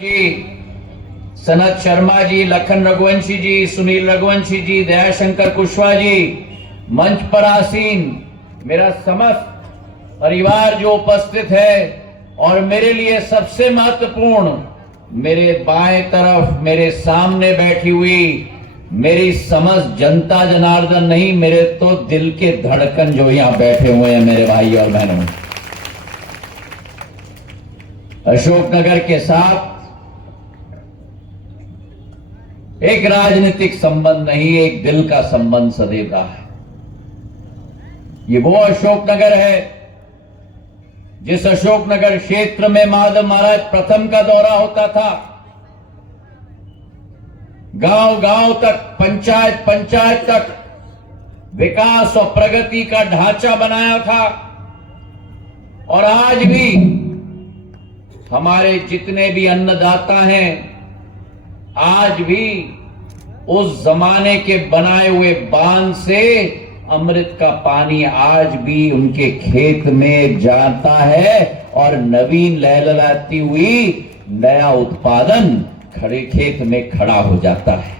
जी, सनत शर्मा जी, लखन रघुवंशी जी, सुनील रघुवंशी जी, दयाशंकर कुशवाहा जी, मंच पर आसीन मेरा समस्त परिवार जो उपस्थित है, और मेरे लिए सबसे महत्वपूर्ण मेरे बाएं तरफ मेरे सामने बैठी हुई मेरी समस्त जनता जनार्दन, नहीं मेरे तो दिल के धड़कन जो यहां बैठे हुए हैं मेरे भाई और बहनों। अशोकनगर के साथ एक राजनीतिक संबंध नहीं, एक दिल का संबंध सदैव रहा है। ये वो अशोकनगर है जिस अशोकनगर क्षेत्र में माधव महाराज प्रथम का दौरा होता था। गांव गांव तक, पंचायत पंचायत तक विकास और प्रगति का ढांचा बनाया था। और आज भी हमारे जितने भी अन्नदाता हैं, आज भी उस जमाने के बनाए हुए बांध से अमृत का पानी आज भी उनके खेत में जाता है और नवीन लहलहाती हुई नया उत्पादन खड़े खेत में खड़ा हो जाता है।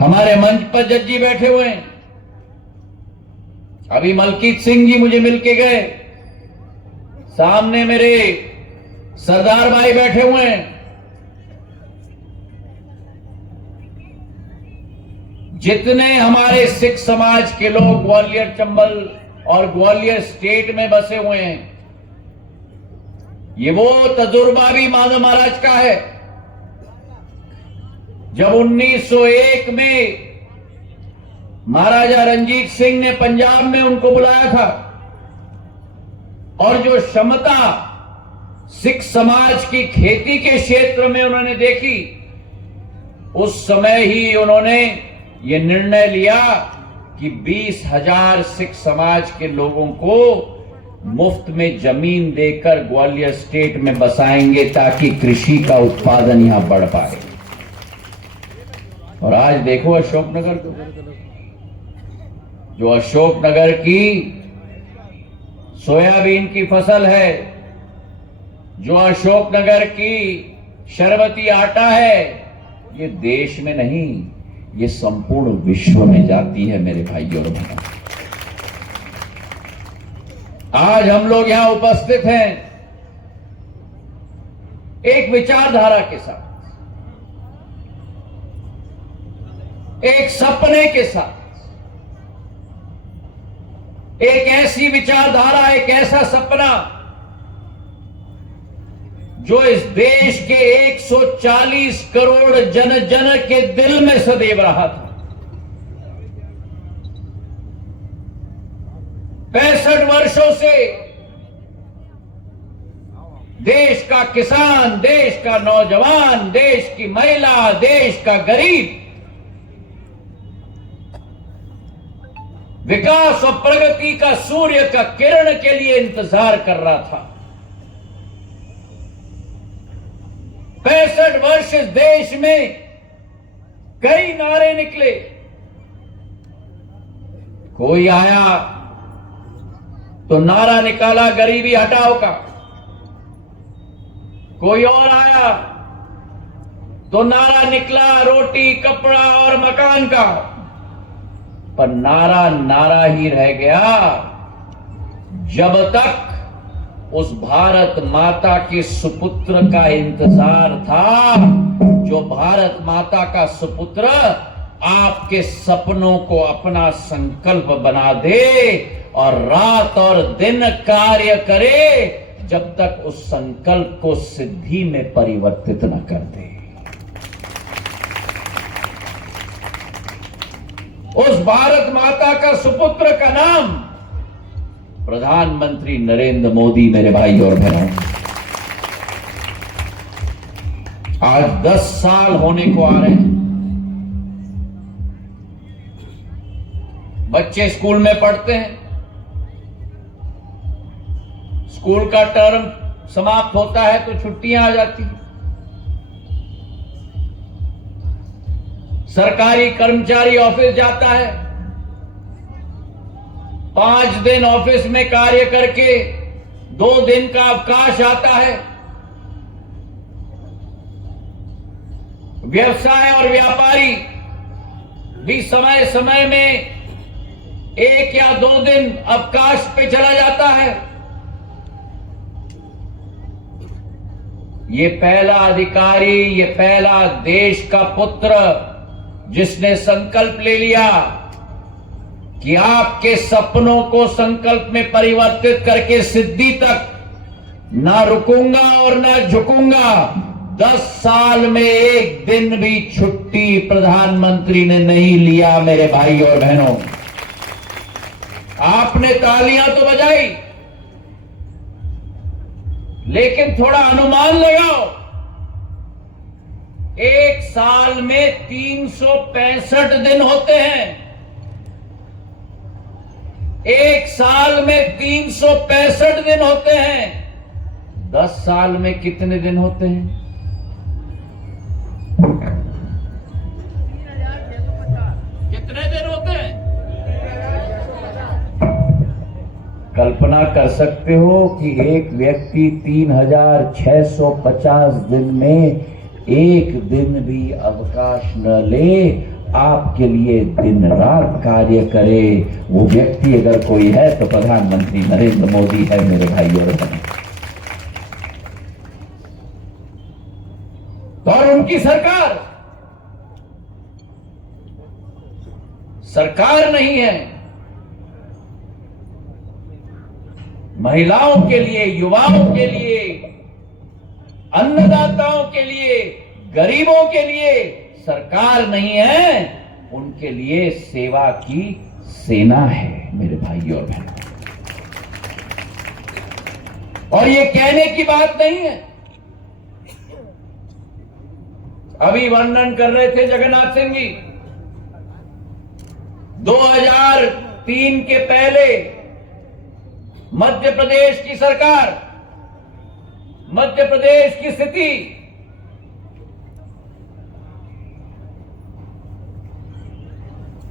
हमारे मंच पर जज्जी बैठे हुए हैं, अभी मलकीत सिंह जी मुझे मिलके गए, सामने मेरे सरदार भाई बैठे हुए हैं। जितने हमारे सिख समाज के लोग ग्वालियर, चंबल और ग्वालियर स्टेट में बसे हुए हैं, ये वो तजुर्बा भी माधव महाराज का है। जब 1901 में महाराजा रंजीत सिंह ने पंजाब में उनको बुलाया था और जो क्षमता सिख समाज की खेती के क्षेत्र में उन्होंने देखी, उस समय ही उन्होंने ये निर्णय लिया कि 20,000 सिख समाज के लोगों को मुफ्त में जमीन देकर ग्वालियर स्टेट में बसाएंगे ताकि कृषि का उत्पादन यहां बढ़ पाए। और आज देखो अशोकनगर को, जो अशोकनगर की सोयाबीन की फसल है, जो अशोकनगर की शरबती आटा है, ये देश में नहीं, ये संपूर्ण विश्व में जाती है मेरे भाई और बहनों। आज हम लोग यहां उपस्थित हैं एक विचारधारा के साथ, एक सपने के साथ, एक ऐसी विचारधारा, एक ऐसा सपना जो इस देश के 140 करोड़ जन जन के दिल में सदैव रहा था। 65 वर्षों से देश का किसान, देश का नौजवान, देश की महिला, देश का गरीब विकास और प्रगति का सूर्य का किरण के लिए इंतजार कर रहा था। 65 वर्ष इस देश में कई नारे निकले। कोई आया तो नारा निकाला गरीबी हटाओ का, कोई और आया तो नारा निकला रोटी, कपड़ा और मकान का। पर नारा नारा ही रह गया जब तक उस भारत माता के सुपुत्र का इंतजार था, जो भारत माता का सुपुत्र आपके सपनों को अपना संकल्प बना दे और रात और दिन कार्य करे, जब तक उस संकल्प को सिद्धि में परिवर्तित न कर दे। उस भारत माता का सुपुत्र का नाम प्रधानमंत्री नरेंद्र मोदी मेरे भाई और बहनों। आज 10 साल होने को आ रहे हैं। बच्चे स्कूल में पढ़ते हैं, स्कूल का टर्म समाप्त होता है तो छुट्टियां आ जाती हैं। सरकारी कर्मचारी ऑफिस जाता है, 5 दिन ऑफिस में कार्य करके 2 दिन का अवकाश आता है। व्यवसाय और व्यापारी भी समय समय में 1 या 2 दिन अवकाश पे चला जाता है। ये पहला अधिकारी, ये पहला देश का पुत्र जिसने संकल्प ले लिया कि आपके सपनों को संकल्प में परिवर्तित करके सिद्धि तक ना रुकूंगा और ना झुकूंगा। 10 साल में 1 दिन भी छुट्टी प्रधानमंत्री ने नहीं लिया। मेरे भाई और बहनों, आपने तालियां तो बजाई, लेकिन थोड़ा अनुमान लगाओ। 1 साल में 365 दिन होते हैं। 1 साल में 365 दिन होते हैं। 10 साल में कितने दिन होते हैं? कितने दिन होते हैं? कल्पना कर सकते हो कि एक व्यक्ति 3650 दिन में 1 दिन भी अवकाश न ले, आपके लिए दिन रात कार्य करे। वो व्यक्ति अगर कोई है तो प्रधानमंत्री नरेंद्र मोदी है। मेरे भाई और बहन, और उनकी सरकार नहीं है। महिलाओं के लिए, युवाओं के लिए, अन्नदाताओं के लिए, गरीबों के लिए सरकार नहीं है, उनके लिए सेवा की सेना है। मेरे भाई और बहन, और ये कहने की बात नहीं है। अभी वर्णन कर रहे थे जगन्नाथ सिंह जी, 2003 के पहले मध्य प्रदेश की सरकार, मध्य प्रदेश की स्थिति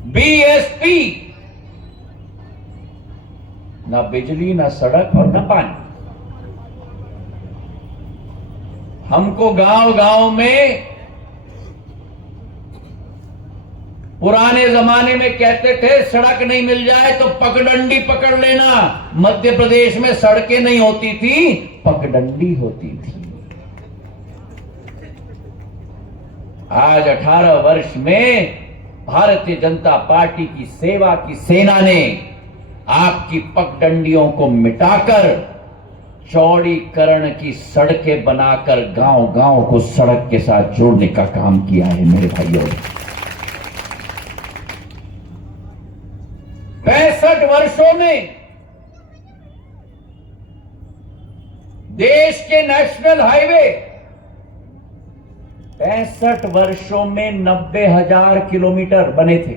बीएसपी, ना बिजली, ना सड़क और ना पानी। हमको गांव-गांव में पुराने जमाने में कहते थे सड़क नहीं मिल जाए तो पगडंडी पकड़ लेना। मध्य प्रदेश में सड़कें नहीं होती थी, पगडंडी होती थी। आज 18 वर्ष में भारतीय जनता पार्टी की सेवा की सेना ने आपकी पगडंडियों को मिटाकर चौड़ीकरण की सड़कें बनाकर गांव-गांव को सड़क के साथ जोड़ने का काम किया है। मेरे भाइयों, 65 वर्षों में देश के नेशनल हाईवे 65 वर्षों में 90,000 किलोमीटर बने थे।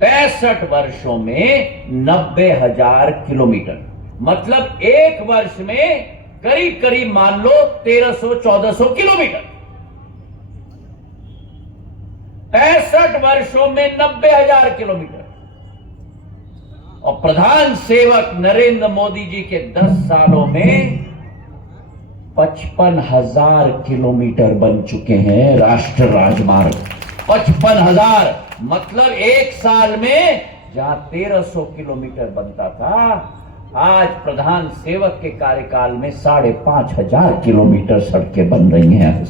65 वर्षों में 90,000 किलोमीटर, मतलब 1 वर्ष में करीब करीब मान लो 1300-1400 किलोमीटर। 65 वर्षों में 90,000 किलोमीटर। और प्रधान सेवक नरेंद्र मोदी जी के 10 सालों में 55,000 किलोमीटर बन चुके हैं राष्ट्रीय राजमार्ग। 55,000, मतलब 1 साल में जहां 1300 किलोमीटर बनता था, आज प्रधान सेवक के कार्यकाल में 5,500 किलोमीटर सड़कें बन रही हैं।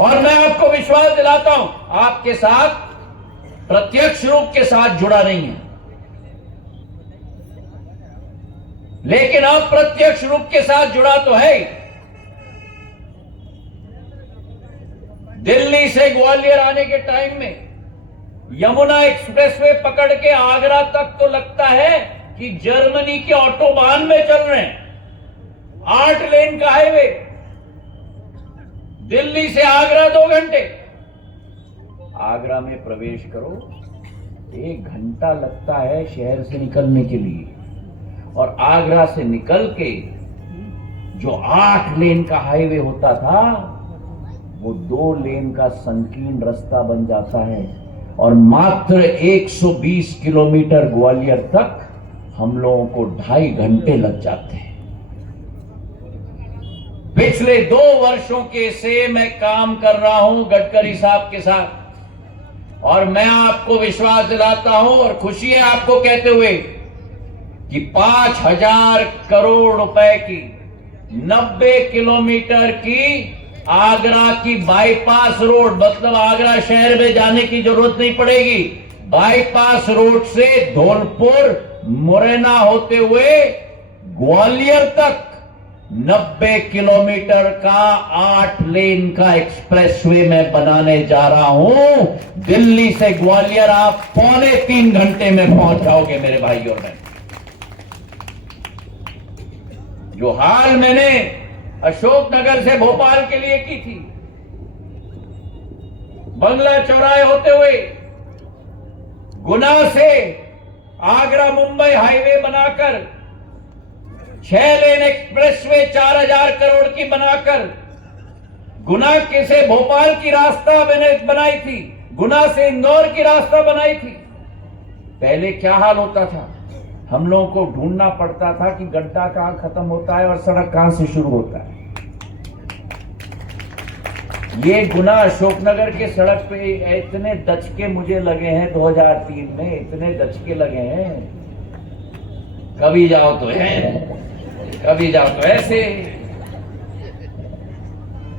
और मैं आपको विश्वास दिलाता हूं, आपके साथ प्रत्यक्ष रूप के साथ जुड़ा नहीं है, लेकिन अप्रत्यक्ष रूप के साथ जुड़ा तो है। दिल्ली से ग्वालियर आने के टाइम में यमुना एक्सप्रेसवे पकड़ के आगरा तक तो लगता है कि जर्मनी के ऑटोबान में चल रहे हैं। 8 लेन का हाईवे, दिल्ली से आगरा 2 घंटे। आगरा में प्रवेश करो 1 घंटा लगता है शहर से निकलने के लिए, और आगरा से निकल के जो 8 लेन का हाईवे होता था वो 2 लेन का संकीर्ण रास्ता बन जाता है। और मात्र 120 किलोमीटर ग्वालियर तक हम लोगों को 2.5 घंटे लग जाते हैं। पिछले 2 वर्षों के से मैं काम कर रहा हूं गडकरी साहब के साथ, और मैं आपको विश्वास दिलाता हूं और खुशी है आपको कहते हुए कि 5,000 करोड़ रुपए की 90 किलोमीटर की आगरा की बाईपास रोड, मतलब आगरा शहर में जाने की जरूरत नहीं पड़ेगी। बाईपास रोड से धौलपुर मुरैना होते हुए ग्वालियर तक 90 किलोमीटर का 8 लेन का एक्सप्रेसवे मैं बनाने जा रहा हूं। दिल्ली से ग्वालियर आप 2.25 घंटे में पहुंच जाओगे मेरे भाइयों ने। जो हाल मैंने अशोकनगर से भोपाल के लिए की थी, बंगला चौराहे होते हुए गुना से आगरा मुंबई हाईवे बनाकर 6 लेन एक्सप्रेसवे 4,000 करोड़ की बनाकर गुना के से भोपाल की रास्ता मैंने बनाई थी, गुना से इंदौर की रास्ता बनाई थी। पहले क्या हाल होता था, हम लोगों को ढूंढना पड़ता था कि गड्ढा कहां खत्म होता है और सड़क कहां से शुरू होता है। ये गुना अशोकनगर के सड़क पे इतने दचके मुझे लगे हैं 2003 में, इतने दचके लगे हैं, कभी जाओ तो है, कभी जाओ तो ऐसे।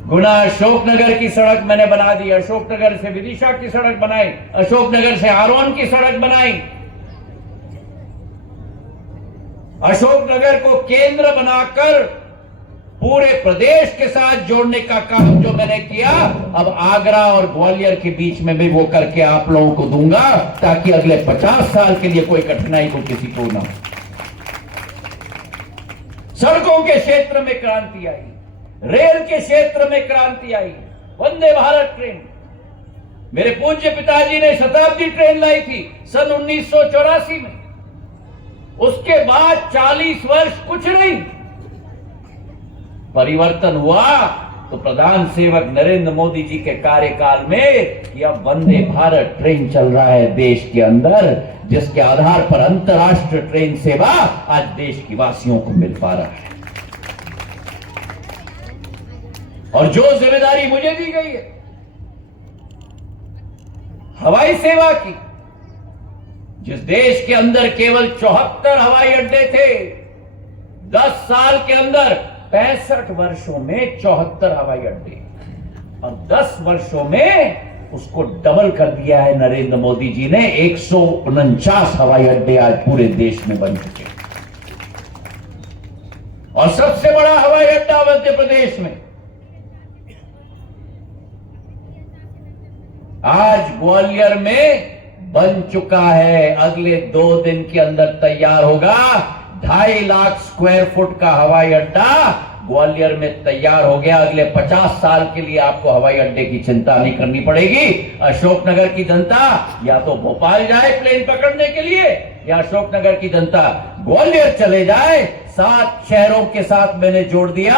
गुना अशोकनगर की सड़क मैंने बना दी, अशोकनगर से विदिशा की सड़क बनाई, अशोकनगर से आरोन की सड़क बनाई। अशोकनगर को केंद्र बनाकर पूरे प्रदेश के साथ जोड़ने का काम जो मैंने किया, अब आगरा और ग्वालियर के बीच में भी वो करके आप लोगों को दूंगा, ताकि अगले 50 साल के लिए कोई कठिनाई को किसी को ना। सड़कों के क्षेत्र में क्रांति आई, रेल के क्षेत्र में क्रांति आई, वंदे भारत ट्रेन, मेरे पूज्य पिताजी ने शताब्दी ट्रेन लाई थी सन 1984 में। उसके बाद 40 वर्ष कुछ नहीं, परिवर्तन हुआ तो प्रधान सेवक नरेंद्र मोदी जी के कार्यकाल में कि अब वंदे भारत ट्रेन चल रहा है देश के अंदर, जिसके आधार पर अंतर्राष्ट्रीय ट्रेन सेवा आज देश की वासियों को मिल पा रहा है। और जो जिम्मेदारी मुझे दी गई है हवाई सेवा की, जिस देश के अंदर केवल 74 हवाई अड्डे थे, 10 साल के अंदर 65 वर्षों में 74 हवाई अड्डे, और 10 वर्षों में उसको डबल कर दिया है नरेंद्र मोदी जी ने। 149 हवाई अड्डे आज पूरे देश में बन चुके हैं, और सबसे बड़ा हवाई अड्डा मध्य प्रदेश में आज ग्वालियर में बन चुका है। अगले 2 दिन के अंदर तैयार होगा। 2.5 लाख स्क्वायर फुट का हवाई अड्डा ग्वालियर में तैयार हो गया। अगले 50 साल के लिए आपको हवाई अड्डे की चिंता नहीं करनी पड़ेगी। अशोकनगर की जनता या तो भोपाल जाए प्लेन पकड़ने के लिए, या अशोकनगर की जनता ग्वालियर चले जाए। 7 शहरों के साथ मैंने जोड़ दिया।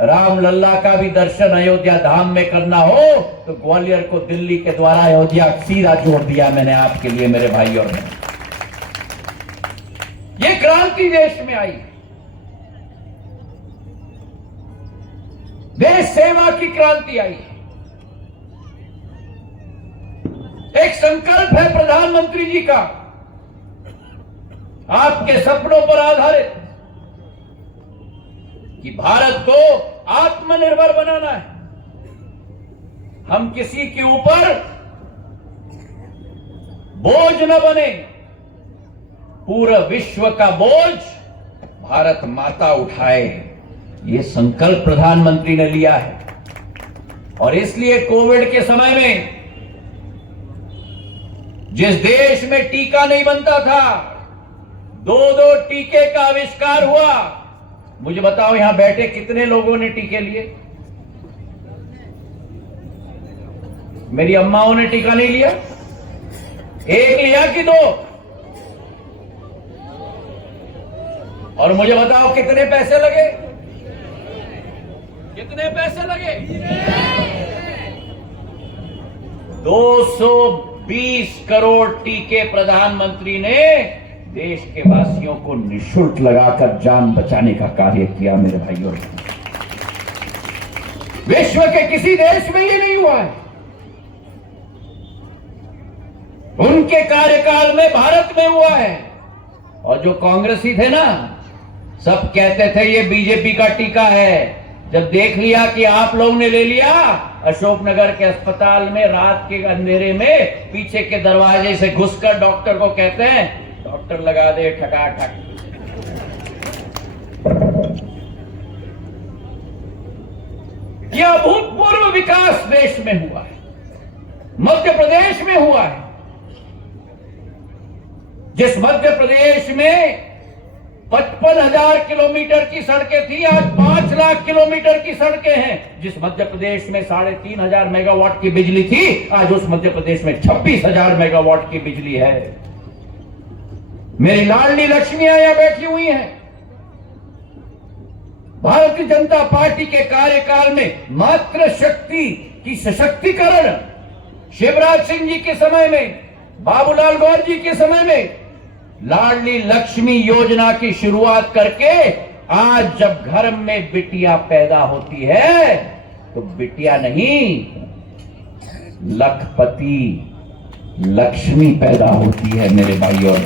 राम लल्ला का भी दर्शन अयोध्या धाम में करना हो तो ग्वालियर को दिल्ली के द्वारा अयोध्या सीधा जोड़ दिया मैंने आपके लिए मेरे भाइयों ने। ये क्रांति देश में आई, देश सेवा की क्रांति आई। एक संकल्प है प्रधानमंत्री जी का, आपके सपनों पर आधारित, कि भारत को आत्मनिर्भर बनाना है। हम किसी के ऊपर बोझ न बने, पूरा विश्व का बोझ भारत माता उठाए, ये संकल्प प्रधानमंत्री ने लिया है। और इसलिए कोविड के समय में जिस देश में टीका नहीं बनता था, 2 टीके का आविष्कार हुआ। मुझे बताओ यहां बैठे कितने लोगों ने टीके लिए? मेरी अम्माओं ने टीका नहीं लिया? 1 लिया कि 2? और मुझे बताओ कितने पैसे लगे? कितने पैसे लगे? 220 करोड़ टीके प्रधानमंत्री ने देश के वासियों को निःशुल्क लगाकर जान बचाने का कार्य किया मेरे भाइयों। विश्व के किसी देश में ये नहीं हुआ है। उनके कार्यकाल में भारत में हुआ है। और जो कांग्रेसी थे ना, सब कहते थे ये बीजेपी का टीका है। जब देख लिया कि आप लोगों ने ले लिया, अशोकनगर के अस्पताल में रात के अंधेरे में पीछे के दरवाजे से घुसकर डॉक्टर को कहते हैं डॉक्टर लगा दे ठकाठक। यह अभूतपूर्व विकास देश में हुआ है, मध्य प्रदेश में हुआ है। जिस मध्य प्रदेश में 55,000 किलोमीटर की सड़कें थी, आज 5 लाख किलोमीटर की सड़कें हैं। जिस मध्य प्रदेश में 3,500 मेगावाट की बिजली थी, आज उस मध्य प्रदेश में 26,000 मेगावाट की बिजली है। मेरी लाडली लक्ष्मियां यहां बैठी हुई हैं। भारतीय जनता पार्टी के कार्यकाल में मातृ शक्ति की सशक्तिकरण शिवराज सिंह जी के समय में, बाबूलाल गौर जी के समय में लाडली लक्ष्मी योजना की शुरुआत करके आज जब घर में बिटिया पैदा होती है तो बिटिया नहीं, लखपति लक्ष्मी पैदा होती है मेरे भाइयों।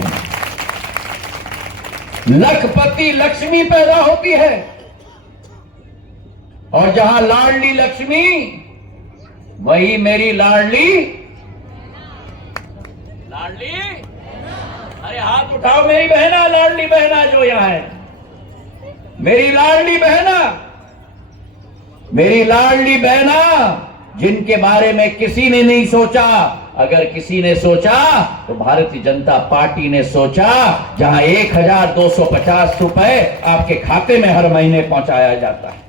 लखपति लक्ष्मी पैदा होती है। और जहां लाडली लक्ष्मी, वही मेरी लाडली लाडली, अरे हाथ उठाओ मेरी बहना, लाडली बहना जो यहां है, मेरी लाडली बहना, मेरी लाडली बहना, जिनके बारे में किसी ने नहीं सोचा। अगर किसी ने सोचा तो भारतीय जनता पार्टी ने सोचा। जहां 1,250 रुपए आपके खाते में हर महीने पहुंचाया जाता है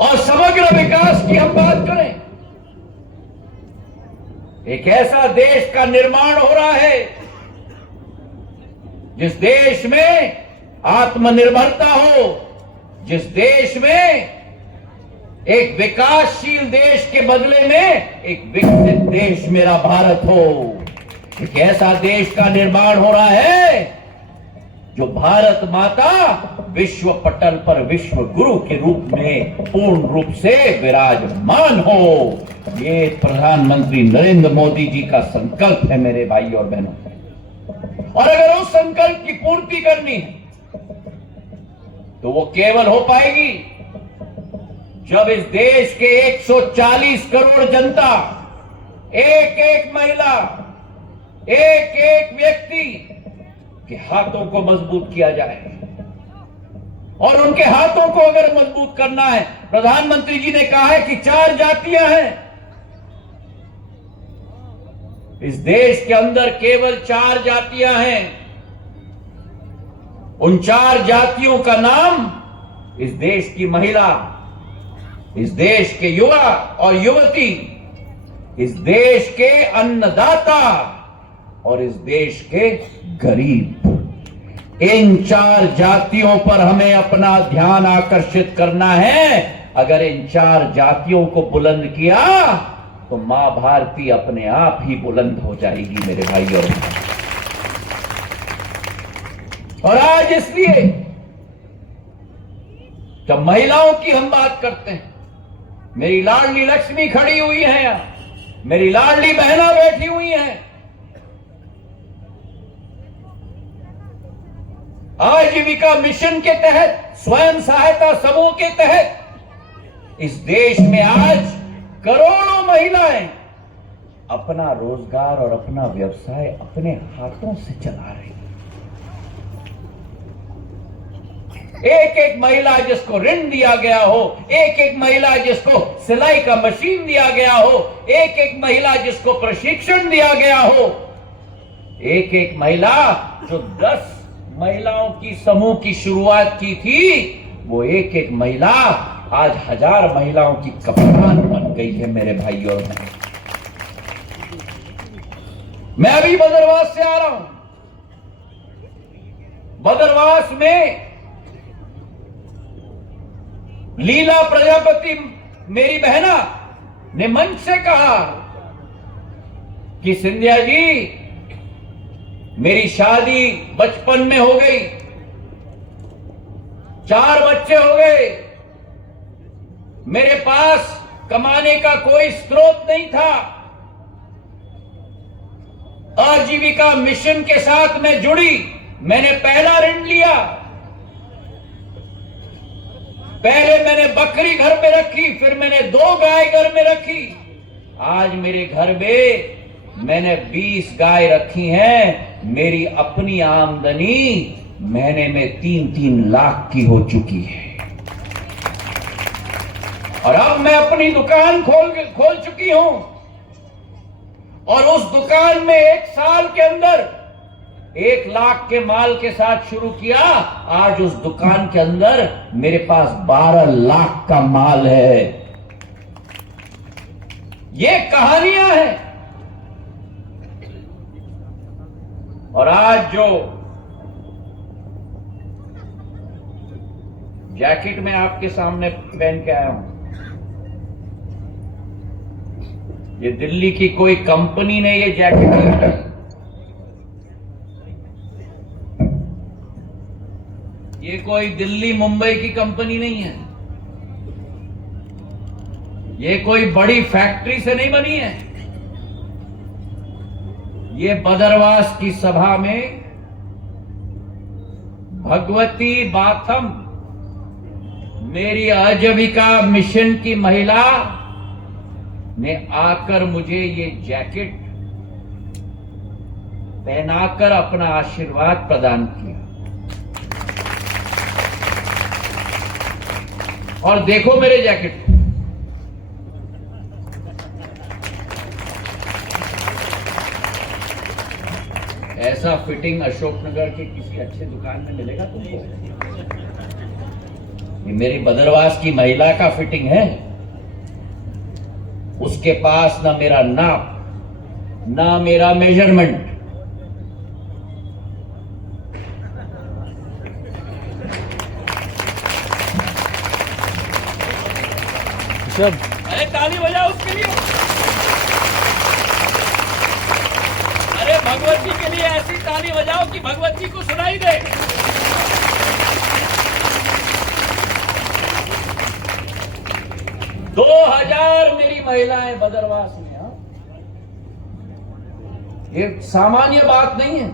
और समग्र विकास की हम बात करें, एक ऐसा देश का निर्माण हो रहा है जिस देश में आत्मनिर्भरता हो, जिस देश में एक विकासशील देश के बदले में एक विकसित देश मेरा भारत हो। एक ऐसा देश का निर्माण हो रहा है जो भारत माता विश्व पटल पर विश्व गुरु के रूप में पूर्ण रूप से विराजमान हो। ये प्रधानमंत्री नरेंद्र मोदी जी का संकल्प है मेरे भाई और बहनों। और अगर उस संकल्प की पूर्ति करनी है तो वो केवल हो पाएगी जब इस देश के 140 करोड़ जनता, एक एक महिला, एक एक व्यक्ति के हाथों को मजबूत किया जाए। और उनके हाथों को अगर मजबूत करना है, प्रधानमंत्री जी ने कहा है कि 4 जातियां हैं इस देश के अंदर, केवल 4 जातियां हैं। उन 4 जातियों का नाम इस देश की महिला, इस देश के युवा और युवती, इस देश के अन्नदाता और इस देश के गरीब, इन 4 जातियों पर हमें अपना ध्यान आकर्षित करना है। अगर इन 4 जातियों को बुलंद किया तो मां भारती अपने आप ही बुलंद हो जाएगी मेरे भाई और बहन। और आज इसलिए जब महिलाओं की हम बात करते हैं, मेरी लाडली लक्ष्मी खड़ी हुई है यहां, मेरी लाडली बहना बैठी हुई हैं। आजीविका मिशन के तहत, स्वयं सहायता समूह के तहत इस देश में आज करोड़ों महिलाएं अपना रोजगार और अपना व्यवसाय अपने हाथों से चला रही हैं। एक एक महिला जिसको ऋण दिया गया हो, एक एक महिला जिसको सिलाई का मशीन दिया गया हो, एक एक महिला जिसको प्रशिक्षण दिया गया हो, एक एक महिला जो 10 महिलाओं की समूह की शुरुआत की थी, वो एक एक महिला आज 1000 महिलाओं की कप्तान बन गई है मेरे भाइयों और बहनों। मैं अभी बदरवास से आ रहा हूं। बदरवास में लीला प्रजापति मेरी बहना ने मंच से कहा कि सिंधिया जी, मेरी शादी बचपन में हो गई, 4 बच्चे हो गए, मेरे पास कमाने का कोई स्रोत नहीं था, आजीविका मिशन के साथ मैं जुड़ी, मैंने पहला ऋण लिया, पहले मैंने बकरी घर पे रखी, फिर मैंने 2 गाय घर में रखी, आज मेरे घर में मैंने 20 गाय रखी हैं, मेरी अपनी आमदनी महीने में 3-3 लाख की हो चुकी है। और अब मैं अपनी दुकान खोल चुकी हूं, और उस दुकान में 1 साल के अंदर 1 लाख के माल के साथ शुरू किया, आज उस दुकान के अंदर मेरे पास 12 लाख का माल है। ये कहानियां हैं। और आज जो जैकेट मैं आपके सामने पहन के आया हूं, ये दिल्ली की कोई कंपनी ने ये जैकेट बनाई, ये कोई दिल्ली मुंबई की कंपनी नहीं है, ये कोई बड़ी फैक्ट्री से नहीं बनी है, ये बदरवास की सभा में भगवती बाथम, मेरी आजीविका मिशन की महिला ने आकर मुझे ये जैकेट पहनाकर अपना आशीर्वाद प्रदान किया। और देखो मेरे जैकेट को, ऐसा फिटिंग अशोकनगर के किसी अच्छे दुकान में मिलेगा तुमको? ये मेरी बदरवास की महिला का फिटिंग है, उसके पास ना मेरा नाप ना मेरा मेजरमेंट। अरे ताली बजाओ उसके लिए, अरे भगवती के लिए ऐसी ताली बजाओ कि भगवती को सुनाई दे। दो 2000 मेरी महिलाएं बदरवास में, ये सामान्य बात नहीं है।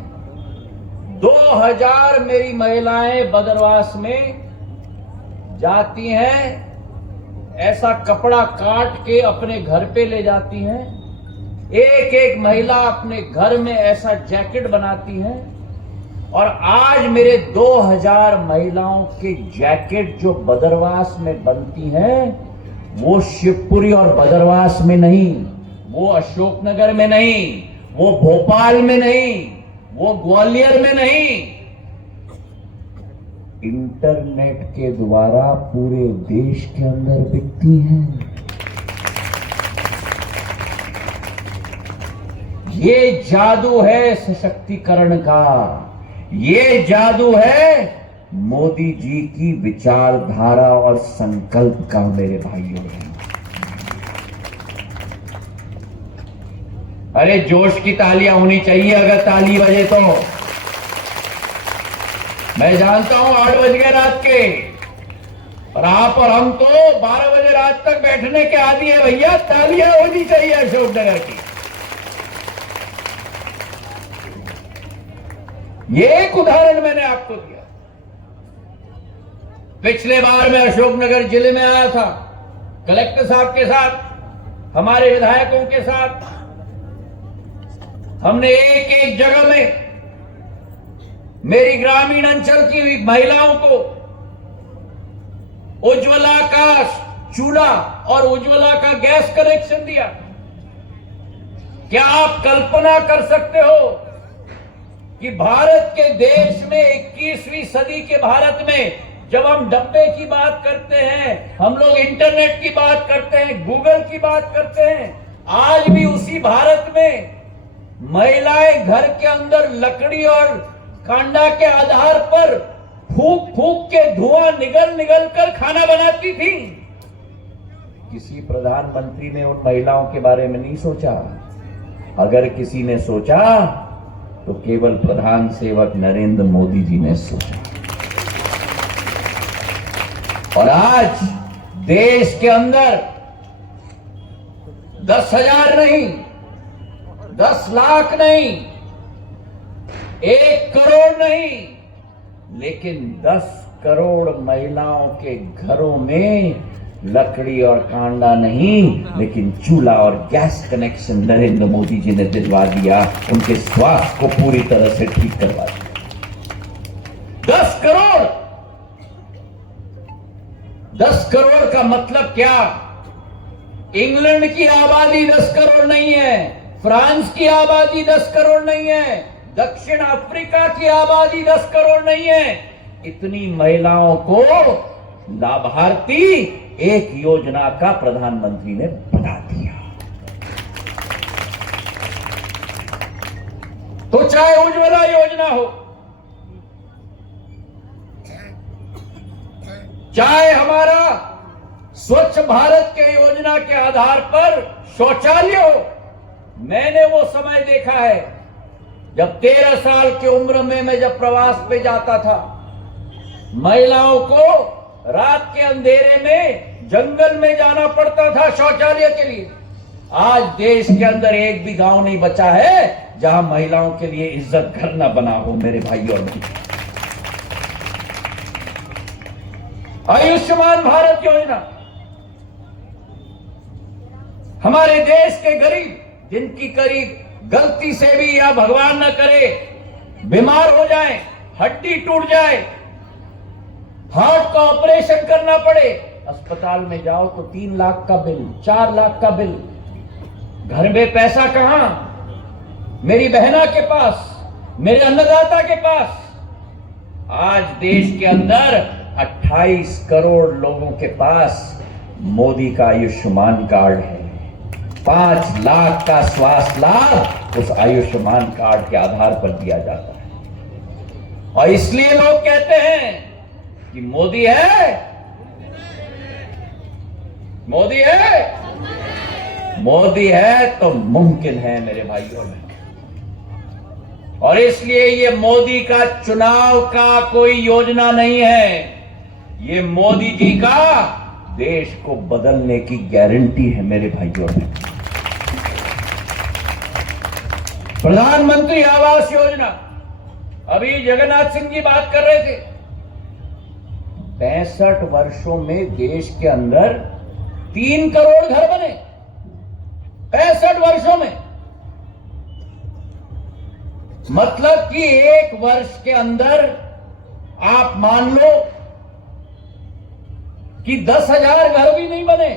2000 मेरी महिलाएं बदरवास में जाती हैं, ऐसा कपड़ा काट के अपने घर पे ले जाती हैं, एक एक महिला अपने घर में ऐसा जैकेट बनाती है। और आज मेरे 2000 महिलाओं के जैकेट जो बदरवास में बनती हैं, वो शिवपुरी और बदरवास में नहीं, वो अशोकनगर में नहीं, वो भोपाल में नहीं, वो ग्वालियर में नहीं, इंटरनेट के द्वारा पूरे देश के अंदर बिकती हैं। ये जादू है सशक्तिकरण का, ये जादू है मोदी जी की विचारधारा और संकल्प का मेरे भाइयों। अरे जोश की तालियां होनी चाहिए, अगर ताली बजे तो। मैं जानता हूं 8 बज गए रात के, और आप और हम तो 12 बजे रात तक बैठने के आदी है भैया, तालियां होनी चाहिए अशोकनगर की। ये एक उदाहरण मैंने आपको दिया। पिछले बार मैं अशोकनगर जिले में आया था, कलेक्टर साहब के साथ, हमारे विधायकों के साथ, हमने एक एक जगह में मेरी ग्रामीण अंचल की महिलाओं को उज्ज्वला का चूल्हा और उज्ज्वला का गैस कनेक्शन दिया। क्या आप कल्पना कर सकते हो कि भारत के देश में 21वीं सदी के भारत में जब हम डब्बे की बात करते हैं, हम लोग इंटरनेट की बात करते हैं, गूगल की बात करते हैं, आज भी उसी भारत में महिलाएं घर के अंदर लकड़ी और कांडा के आधार पर फूंक फूंक के धुआं निगल कर खाना बनाती थी। किसी प्रधानमंत्री ने उन महिलाओं के बारे में नहीं सोचा। अगर किसी ने सोचा तो केवल प्रधान सेवक नरेंद्र मोदी जी ने सोचा। और आज देश के अंदर 10,000 नहीं, 10 लाख नहीं, 1 करोड़ नहीं, लेकिन 10 करोड़ महिलाओं के घरों में लकड़ी और कांडा नहीं, लेकिन चूल्हा और गैस कनेक्शन नरेंद्र मोदी जी ने दिलवा दिया, उनके स्वास्थ्य को पूरी तरह से ठीक करवा दिया। 10 करोड़, 10 करोड़ का मतलब क्या? इंग्लैंड की आबादी 10 करोड़ नहीं है, फ्रांस की आबादी 10 करोड़ नहीं है, दक्षिण अफ्रीका की आबादी 10 करोड़ नहीं है। इतनी महिलाओं को लाभार्थी एक योजना का प्रधानमंत्री ने बना दिया। तो चाहे उज्ज्वला योजना हो, चाहे हमारा स्वच्छ भारत के योजना के आधार पर शौचालय हो, मैंने वो समय देखा है जब 13 साल की उम्र में मैं जब प्रवास पे जाता था, महिलाओं को रात के अंधेरे में जंगल में जाना पड़ता था शौचालय के लिए। आज देश के अंदर एक भी गांव नहीं बचा है जहां महिलाओं के लिए इज्जत घर न बना हो मेरे भाई और बहन। आयुष्मान भारत योजना, हमारे देश के गरीब जिनकी करीब गलती से भी या भगवान न करे बीमार हो जाए, हड्डी टूट जाए, हार्ट का ऑपरेशन करना पड़े, अस्पताल में जाओ तो 3 लाख का बिल, 4 लाख का बिल, घर में पैसा कहां? मेरी बहना के पास, मेरे अन्नदाता के पास। आज देश के अंदर 28 करोड़ लोगों के पास मोदी का आयुष्मान कार्ड है। 5 लाख का स्वास्थ्य लाभ उस आयुष्मान कार्ड के आधार पर दिया जाता है। और इसलिए लोग कहते हैं कि मोदी है, मोदी है, मोदी है तो मुमकिन है मेरे भाइयों में। और इसलिए ये मोदी का चुनाव का कोई योजना नहीं है, ये मोदी जी का देश को बदलने की गारंटी है मेरे भाइयों में। प्रधानमंत्री आवास योजना, अभी जगन्नाथ सिंह जी बात कर रहे थे, 65 वर्षों में देश के अंदर 3 करोड़ घर बने, 65 वर्षों में। मतलब कि 1 वर्ष के अंदर आप मान लो कि 10,000 घर भी नहीं बने।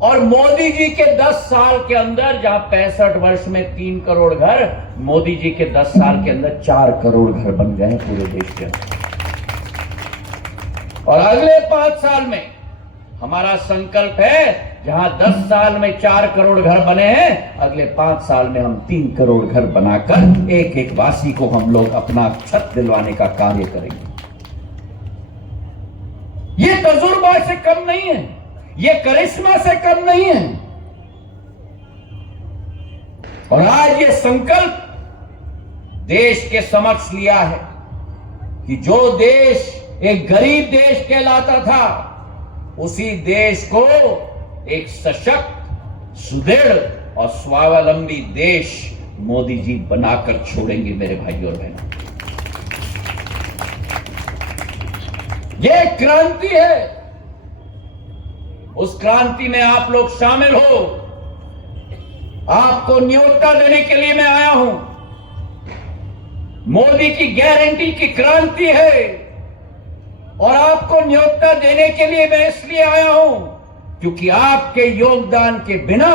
और मोदी जी के 10 साल के अंदर, जहां 65 वर्ष में 3 करोड़ घर, मोदी जी के 10 साल के अंदर 4 करोड़ घर बन गए पूरे देश के अंदर। और अगले 5 साल में हमारा संकल्प है, जहां 10 साल में 4 करोड़ घर बने हैं, अगले 5 साल में हम 3 करोड़ घर बनाकर एक एक वासी को हम लोग अपना छत दिलवाने का कार्य करेंगे। ये तजुर्बा से कम नहीं है, ये करिश्मा से कम नहीं है। और आज ये संकल्प देश के समक्ष लिया है कि जो देश एक गरीब देश कहलाता था, उसी देश को एक सशक्त, सुदृढ़ और स्वावलंबी देश मोदी जी बनाकर छोड़ेंगे मेरे भाइयों और बहनों। ये क्रांति है, उस क्रांति में आप लोग शामिल हो। आपको न्योता देने के लिए मैं आया हूं। मोदी की गारंटी की क्रांति है और आपको न्योता देने के लिए मैं इसलिए आया हूं क्योंकि आपके योगदान के बिना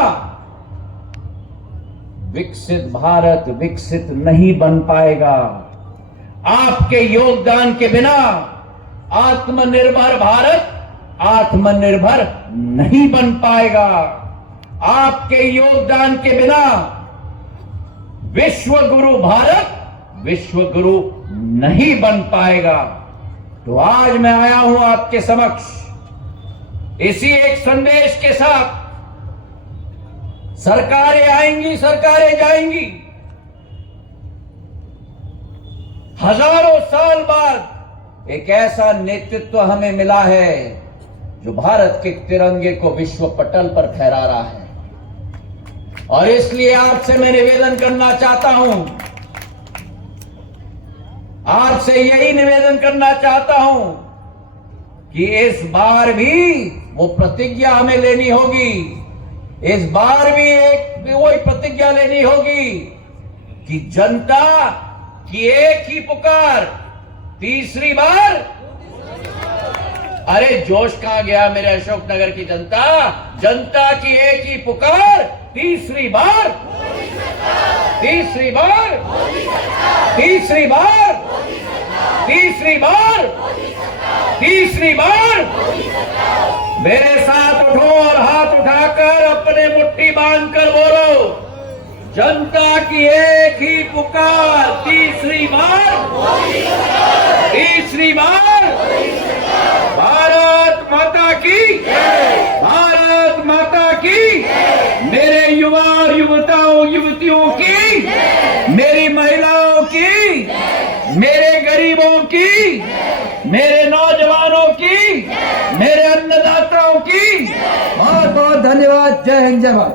विकसित भारत विकसित नहीं बन पाएगा। आपके योगदान के बिना आत्मनिर्भर भारत आत्मनिर्भर नहीं बन पाएगा। आपके योगदान के बिना विश्व गुरु भारत विश्व गुरु नहीं बन पाएगा। तो आज मैं आया हूं आपके समक्ष इसी एक संदेश के साथ, सरकारें आएंगी, सरकारें जाएंगी, हजारों साल बाद एक ऐसा नेतृत्व हमें मिला है जो भारत के तिरंगे को विश्व पटल पर फहरा रहा है। और इसलिए आपसे मैं निवेदन करना चाहता हूं, आपसे यही निवेदन करना चाहता हूं कि इस बार भी वो प्रतिज्ञा हमें लेनी होगी, इस बार भी वही प्रतिज्ञा लेनी होगी कि जनता की एक ही पुकार, तीसरी बार। अरे जोश कहां गया मेरे अशोकनगर की जनता? जनता की एक ही पुकार, तीसरी बार, तीसरी बार, तीसरी बार, तीसरी बार, तीसरी बार। मेरे साथ उठो और हाथ उठाकर अपने मुट्ठी बांधकर बोलो, जनता की एक ही पुकार, तीसरी बार, तीसरी बार। भारत माता की, भारत माता की। मेरे युवा और युवतियों की, मेरी महिलाओं की, मेरे गरीबों की, मेरे नौजवानों की, मेरे अन्नदाताओं की बहुत बहुत धन्यवाद। जय हिंद, जय भारत।